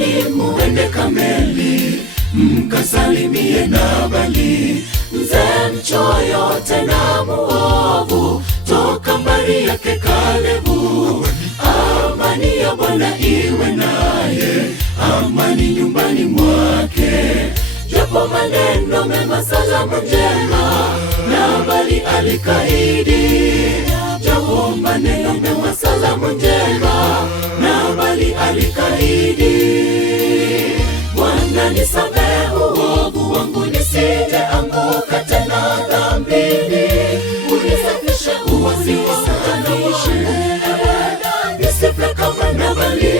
Tokeni muende Kameli, mkasalimie Nabali, mzee mchoyo tena muovu, toka mbari yake Kalebu. Amani ya Bwana iwe naye, amani nyumbani mwake. Japo maneno mema, salamu njema, Nabali alikaidi. Japo maneno mema, salamu njema, Nabali alikaidi. Bwana nisamehe uovu wangu, nisije anguka tena dhambini. Unisafishe uozi wangu, nisife kama Nabali.